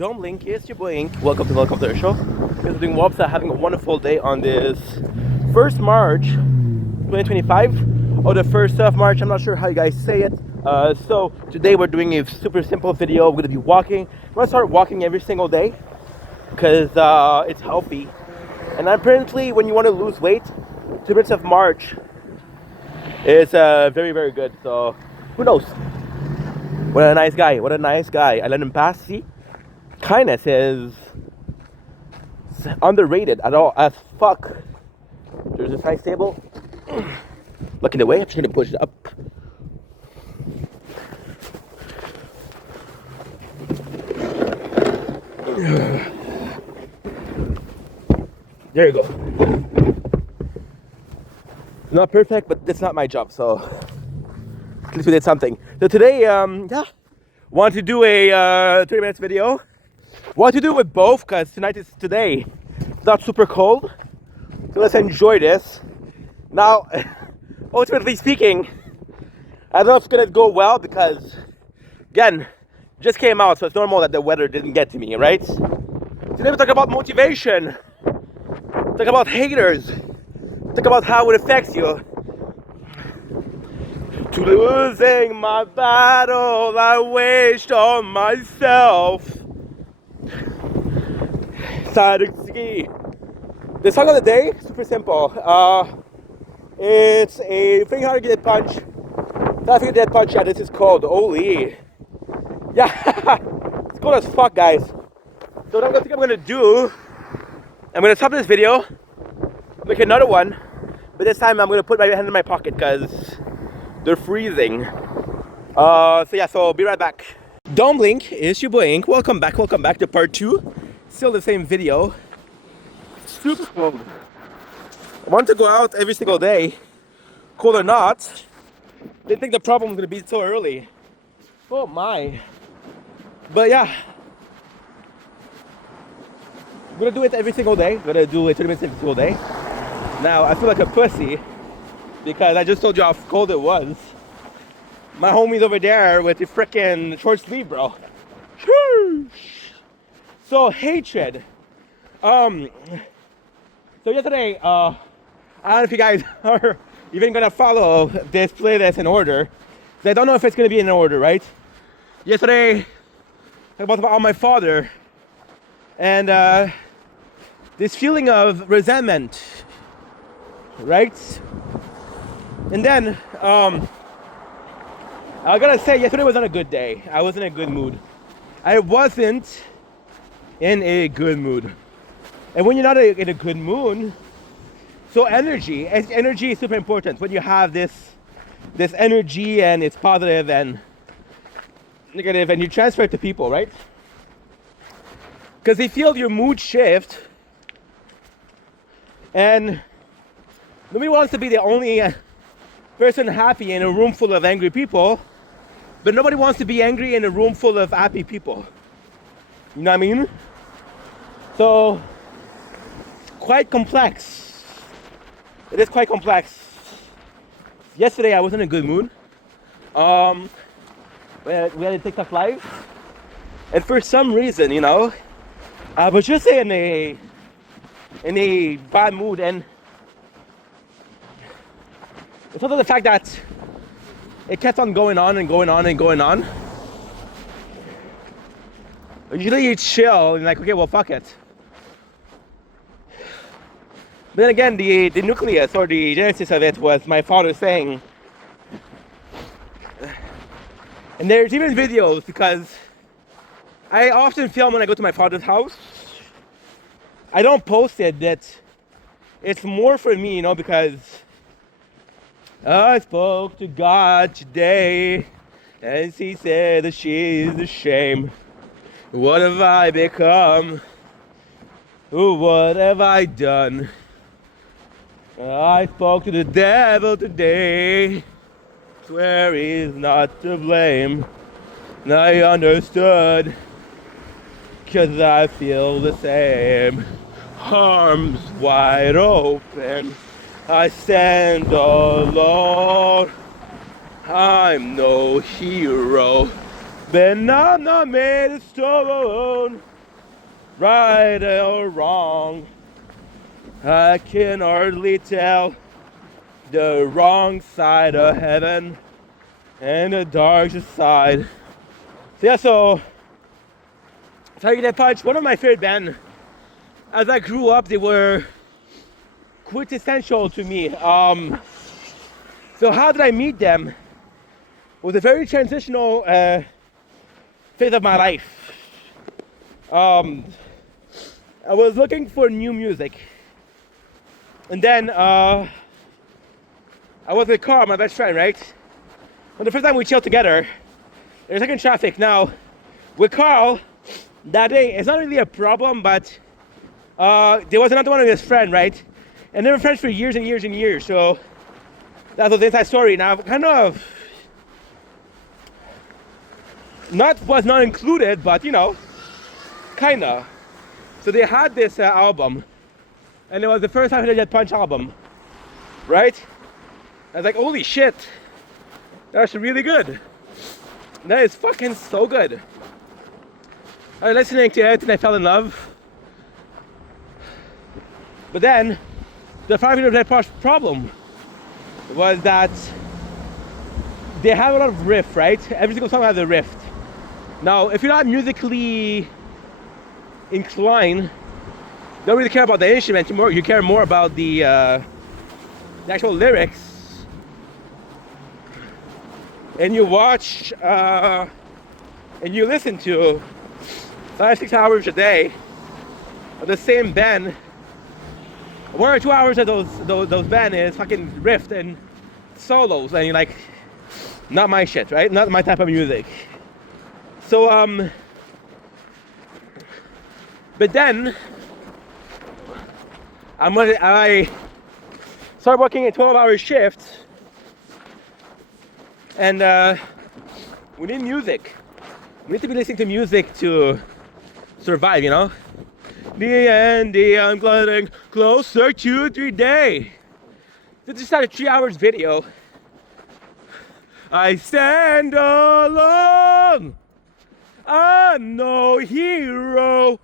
Dome Link, it's your boy Ink. Welcome to the show. We're doing Wobsa, having a wonderful day on this 1st March 2025, or the 1st of March, I'm not sure how you guys say it. So today we're doing a super simple video. We're gonna be walking. I'm gonna start walking every single day because it's healthy. And apparently when you want to lose weight, 2 minutes of March is very, very good. So who knows? What a nice guy. What a nice guy. I let him pass. See? Kindness is underrated at all as fuck. There's this nice table. Look in the way. I'm trying to push it up. There you go. Not perfect, but it's not my job, so at least we did something. So today, want to do a 30 minutes video. Want to do it with both because today. It's not super cold, so let's enjoy this. Now, ultimately speaking, I don't know if it's gonna go well because, again, just came out, so it's normal that the weather didn't get to me, right? Today we talk about motivation, talk about haters, talk about how it affects you. To losing my battle, I waged on myself. Ski. The song of the day, super simple. It's a 300 Dead Punch. 500 Dead Punch. Yeah, this is called Oli. Yeah, it's cool as fuck, guys. So what I think I'm gonna do, I'm gonna stop this video, make another one, but this time I'm gonna put my hand in my pocket because they're freezing. So I'll be right back. Dome Link, it's your boy Ink. Welcome back to part 2. Still the same video. Super cold. I want to go out every single day, cold or not. Didn't think the problem was gonna be so early. Oh my. But yeah, I'm gonna do it every single day. I'm gonna do it 30 minutes every single day. Now I feel like a pussy because I just told you how cold it was. My homie's over there with the freaking short sleeve, bro. So hatred. So yesterday, I don't know if you guys are even gonna follow this playlist in order. I don't know if it's gonna be in order, right? Yesterday, I talked about my father and this feeling of resentment, right? And then I gotta say, yesterday was not a good day. I was in a good mood. I wasn't in a good mood. And when you're not in a good mood, so energy is super important. When you have this energy and it's positive and negative and you transfer it to people, right? Because they feel your mood shift, and nobody wants to be the only person happy in a room full of angry people, but nobody wants to be angry in a room full of happy people. You know what I mean? So, quite complex. It is quite complex. Yesterday I was in a good mood. We had a TikTok live, and for some reason, I was just in a bad mood, and it's also the fact that it kept on going on and going on and going on. Usually you chill and like, okay, well, fuck it. But then again, the nucleus or the genesis of it was my father saying, and there's even videos because I often film when I go to my father's house. I don't post it, that it's more for me, because I spoke to God today and he said that she's ashamed. What have I become? What have I done? I spoke to the devil today, swear he's not to blame. And I understood, 'cause I feel the same. Arms wide open, I stand alone. I'm no hero, But I'm not made of stone, right or wrong. I can hardly tell the wrong side of heaven and the dark side. So yeah, so Tiger Dead Punch, one of my favorite bands. As I grew up, they were quintessential to me. So how did I meet them? It was a very transitional phase of my life. I was looking for new music. And then I was in the car, my best friend, right? And the first time we chilled together, they were stuck in traffic. Now, with Carl, that day, it's not really a problem, but there was another one of his friend, right? And they were friends for years and years and years. So that was the inside story. Now, kind of, was not included, but you know, kinda. So they had this album, and it was the first Tiger Dead Punch album, right? I was like, holy shit, that's really good. That is fucking so good. I was listening to it and I fell in love. But then, the Tiger Dead Punch problem was that they have a lot of riff, right? Every single song has a riff. Now, if you're not musically inclined, don't really care about the instrument, you care more about the actual lyrics. And you watch and you listen to 5-6 hours a day of the same band. 1 or 2 hours of those band is fucking riff and solos, and you're like, not my shit, right? Not my type of music. So but then I started working a 12-hour shift, and we need music. We need to be listening to music to survive, you know? I'm gliding closer to 3-day. This is just a 3 hours video. I stand alone. I'm no hero.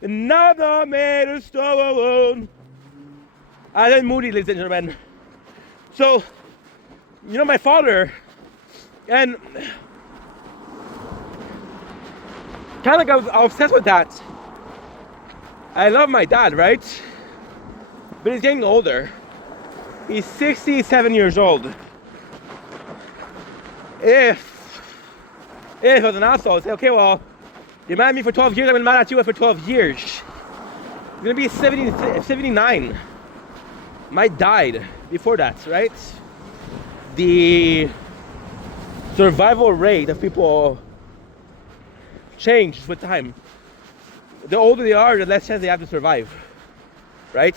Another made of stone. Alan Moody, ladies and gentlemen. So, you know, my father, and kind of got obsessed with that. I love my dad, right? But he's getting older. He's 67 years old. If I was an asshole, I'd say, okay, well, you mad at me for 12 years, I'm gonna mad at you for 12 years. He's gonna be 79. Mike died before that, right? The survival rate of people changes with time. The older they are, the less chance they have to survive, right?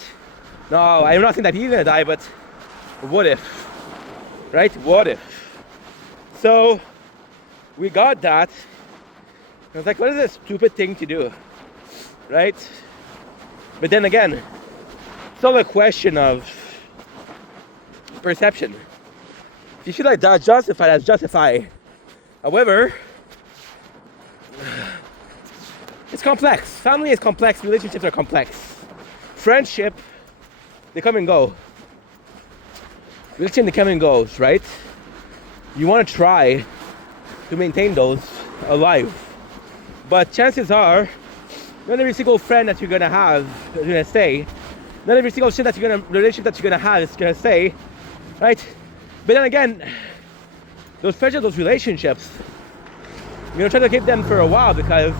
No, I'm not saying that he's gonna die, but what if, right? What if? So we got that. I was like, what is this stupid thing to do, right? But then again, it's all a question of perception. If you feel like that's justified, that's justified. However, it's complex. Family is complex. Relationships are complex. Friendship, they come and go. Relationship, they come and goes, right? You want to try to maintain those alive. But chances are, not every single friend that you're going to have is going to stay. Not every single relationship that you're going to have is going to stay, right? But then again, those friendships, those relationships, you're going to try to keep them for a while, because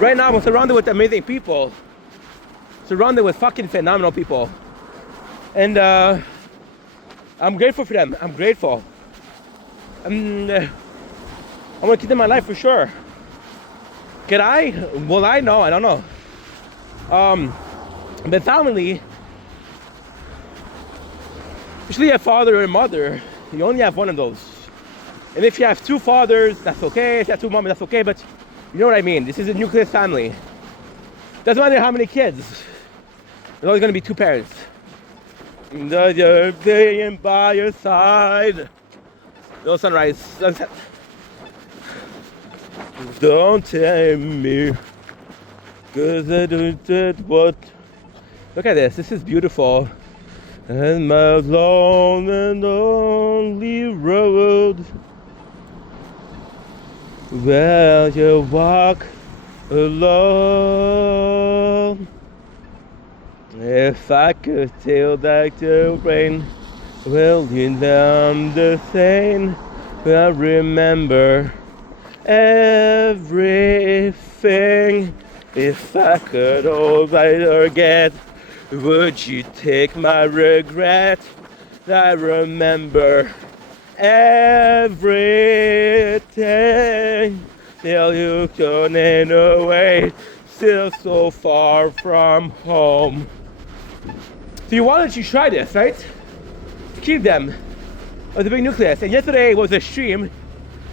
right now I'm surrounded with amazing people. Surrounded with fucking phenomenal people. And I'm grateful for them. I'm grateful. I'm gonna keep them in my life for sure. Could I? Will I? No, I don't know. But family, especially a father or a mother, you only have one of those. And if you have two fathers, that's okay. If you have two moms, that's okay. But you know what I mean. This is a nuclear family. Doesn't matter how many kids. There's always gonna be two parents. You're staying by your side. No sunrise, sunset. Don't tell me, 'cause I did what. Look at this. This is beautiful. And my lone and only road. Well, you walk alone. If I could tell that the rain will you down the thing, I remember everything. If I could all I forget, would you take my regret? I remember everything till you turning away, still so far from home. So you wanted to try this, right? Keep them with the big nucleus. And yesterday was a stream,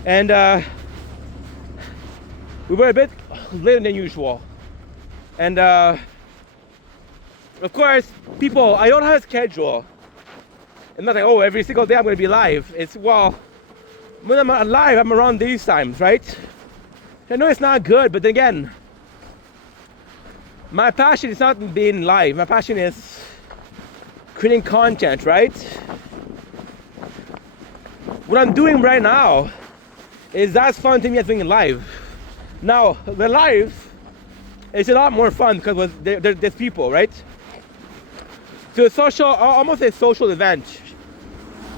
and we were a bit later than usual. And of course, people, I don't have a schedule. It's not like, oh, every single day I'm going to be live. It's, well, when I'm live, I'm around these times, right? I know it's not good, but then again, my passion is not being live. My passion is creating content, right? What I'm doing right now is as fun to me as being live. Now, the live is a lot more fun because there's people, right? So it's social, almost a social event.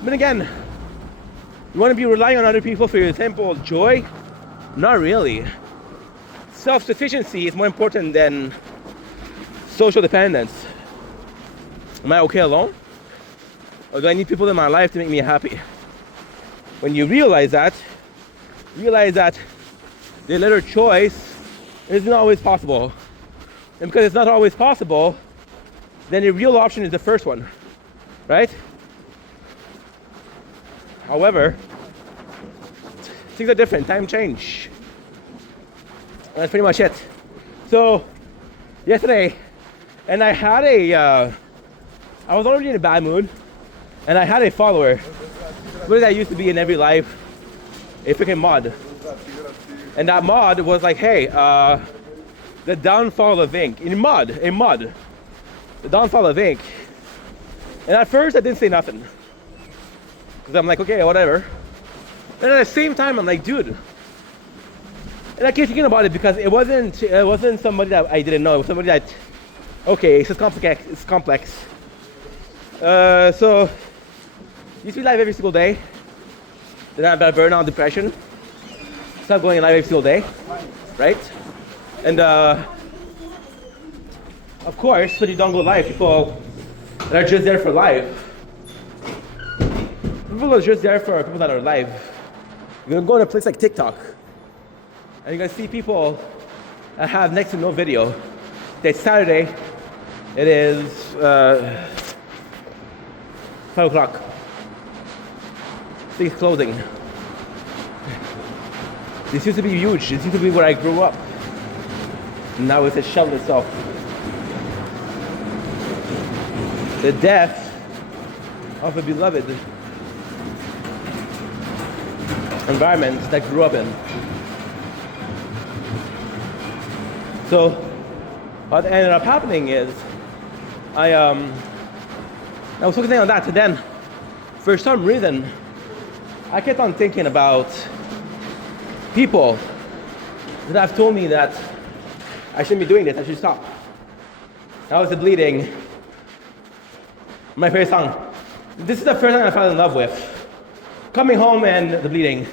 But again, you want to be relying on other people for your simple joy? Not really. Self-sufficiency is more important than social dependence. Am I okay alone? Or do I need people in my life to make me happy? When you realize that the little choice isn't always possible. And because it's not always possible, then the real option is the first one, right? However, things are different, time change. And that's pretty much it. So, yesterday, and I had I was already in a bad mood, and I had a follower. What did I used to be in every life? A freaking mod. And that mod was like, hey, the downfall of Ink. A mod. The downfall of Ink. And at first I didn't say nothing. Because I'm like, okay, whatever. And at the same time, I'm like, dude. And I kept thinking about it because it wasn't somebody that I didn't know. It was somebody that, okay, it's complex. So, used to be live every single day. Then I had burnout, depression. Start going live every single day, right? And of course, when you don't go live, people that are just there for live. People are just there for people that are live. You're gonna go to a place like TikTok, and you're gonna see people that have next to no video. It's Saturday. It is 5 o'clock. Things closing. This used to be huge. This used to be where I grew up. Now it's a shell itself. The death of a beloved environment that I grew up in. So what ended up happening is I was focusing on that, and then for some reason I kept on thinking about people that have told me that I shouldn't be doing this, I should stop. That was the bleeding. My favorite song. This is the first song I fell in love with. Coming Home and the bleeding.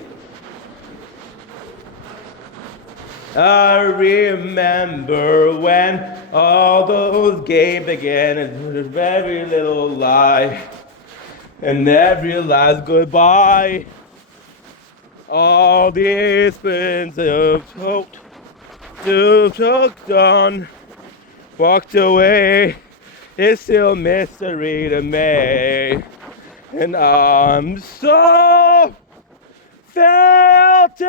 I remember when all those games began, and a very little lie, and every last goodbye. All the expensive took on, walked away. It's still mystery to me, and I'm so guilty.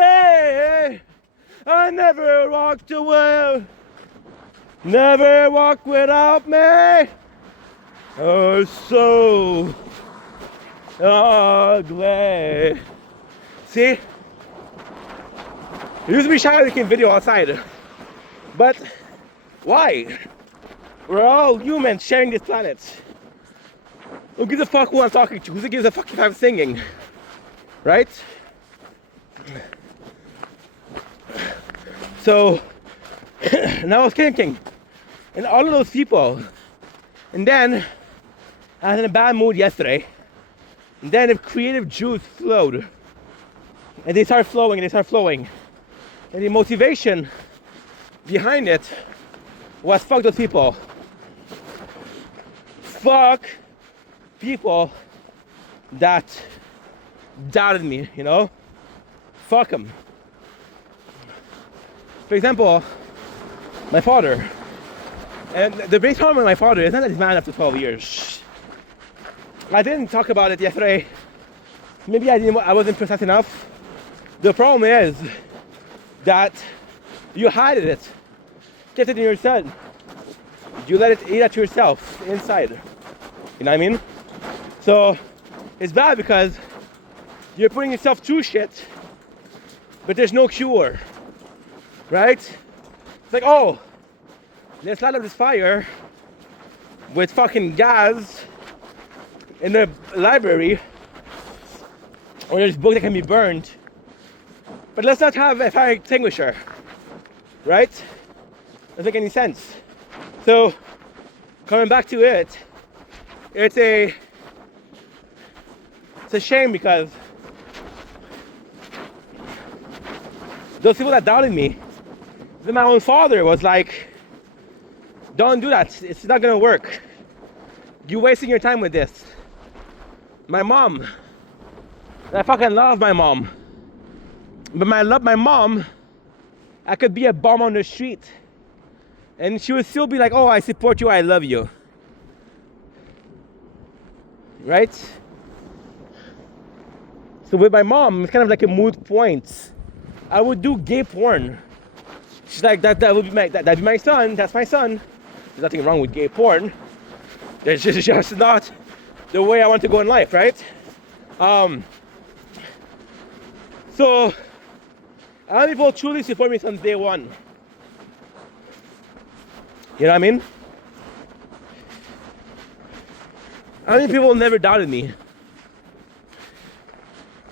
I never walked away, never walk without me. Oh, so ugly. See? It used to be shy making video outside. But why? We're all humans sharing this planet. Who gives a fuck who I'm talking to? Who gives a fuck if I'm singing? Right? So, now I was thinking, and all of those people, and then I was in a bad mood yesterday, and then the creative juice flowed, and they start flowing, and they start flowing, and the motivation behind it was fuck those people. Fuck people that doubted me, you know? Fuck them. For example, my father. And the big problem with my father is not that he's man after 12 years. I didn't talk about it yesterday. Maybe I wasn't precise enough. The problem is that you hide it. Kept it in yourself. You let it eat at yourself inside. You know what I mean? So it's bad because you're putting yourself through shit, but there's no cure. Right? It's like, oh, let's light up this fire with fucking gas in the library, or there's books that can be burned, but let's not have a fire extinguisher. Right? Doesn't make any sense. So, coming back to it, it's a shame because those people that doubted me, even my own father was like, don't do that, it's not gonna work. You're wasting your time with this. My mom, I fucking love my mom, but I love my mom, I could be a bum on the street and she would still be like, oh, I support you, I love you. Right? So with my mom, it's kind of like a moot point. I would do gay porn. She's like, that would be that'd be my son, that's my son. There's nothing wrong with gay porn. There's just not the way I want to go in life, right? So a lot of people truly support me since day one. You know what I mean? How many people never doubted me?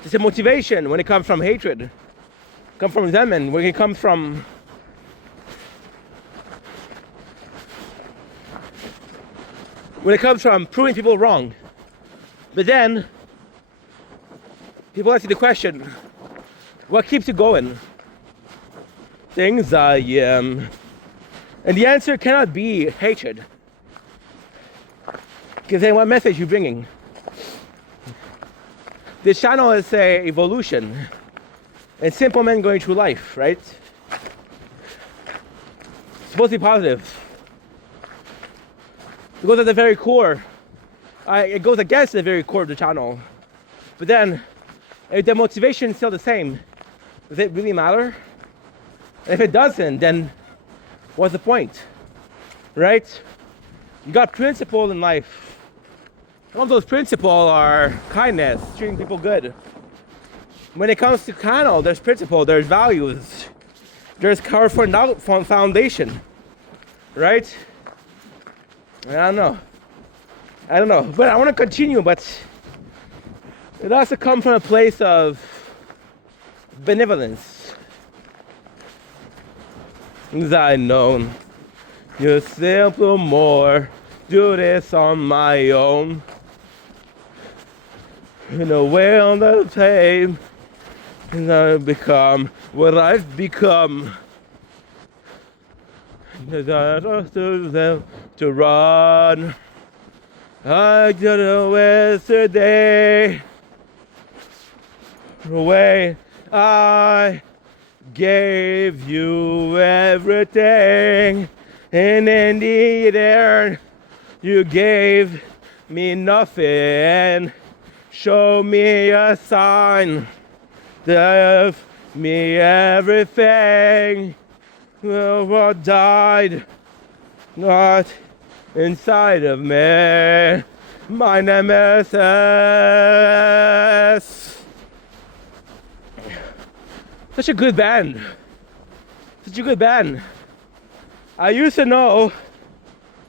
It's a motivation when it comes from hatred, come from resentment, when it comes from proving people wrong. But then people ask you the question, what keeps you going? Things I am. And the answer cannot be hatred. Because then what message you bringing? This channel is a evolution. And simple men going through life, right? It's supposed to be positive. It goes at the very core. It goes against the very core of the channel. But then, if the motivation is still the same, does it really matter? And if it doesn't, then what's the point? Right? You got principle in life. Some of those principles are kindness, treating people good. When it comes to channel, there's principle, there's values, there's powerful foundation, right? I don't know, but I want to continue, but it has to come from a place of benevolence. Things I know, you simple more, do this on my own. In a way on the tape, and I've become what I've become. To run, I did it yesterday. The way I gave you everything, and in the end, you gave me nothing. Show me a sign, give me everything. What died not inside of me, my nemesis. Such a good band. such a good band. I used to know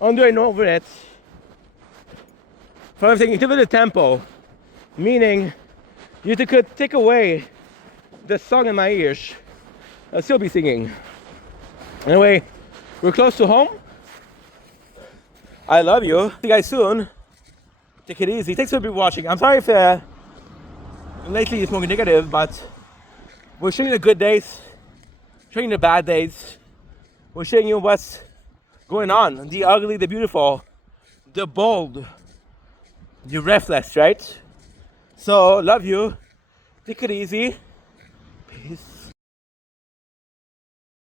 Under Over It from thinking to the tempo, meaning you could take away the song in my ears, I'll still be singing. Anyway, we're close to home. I love you. See you guys soon. Take it easy. Thanks for watching. I'm sorry if lately it's more negative, but we're showing you the good days, showing you the bad days. We're showing you what's going on. The ugly, the beautiful, the bold, the restless, right? So, love you. Take it easy. Peace.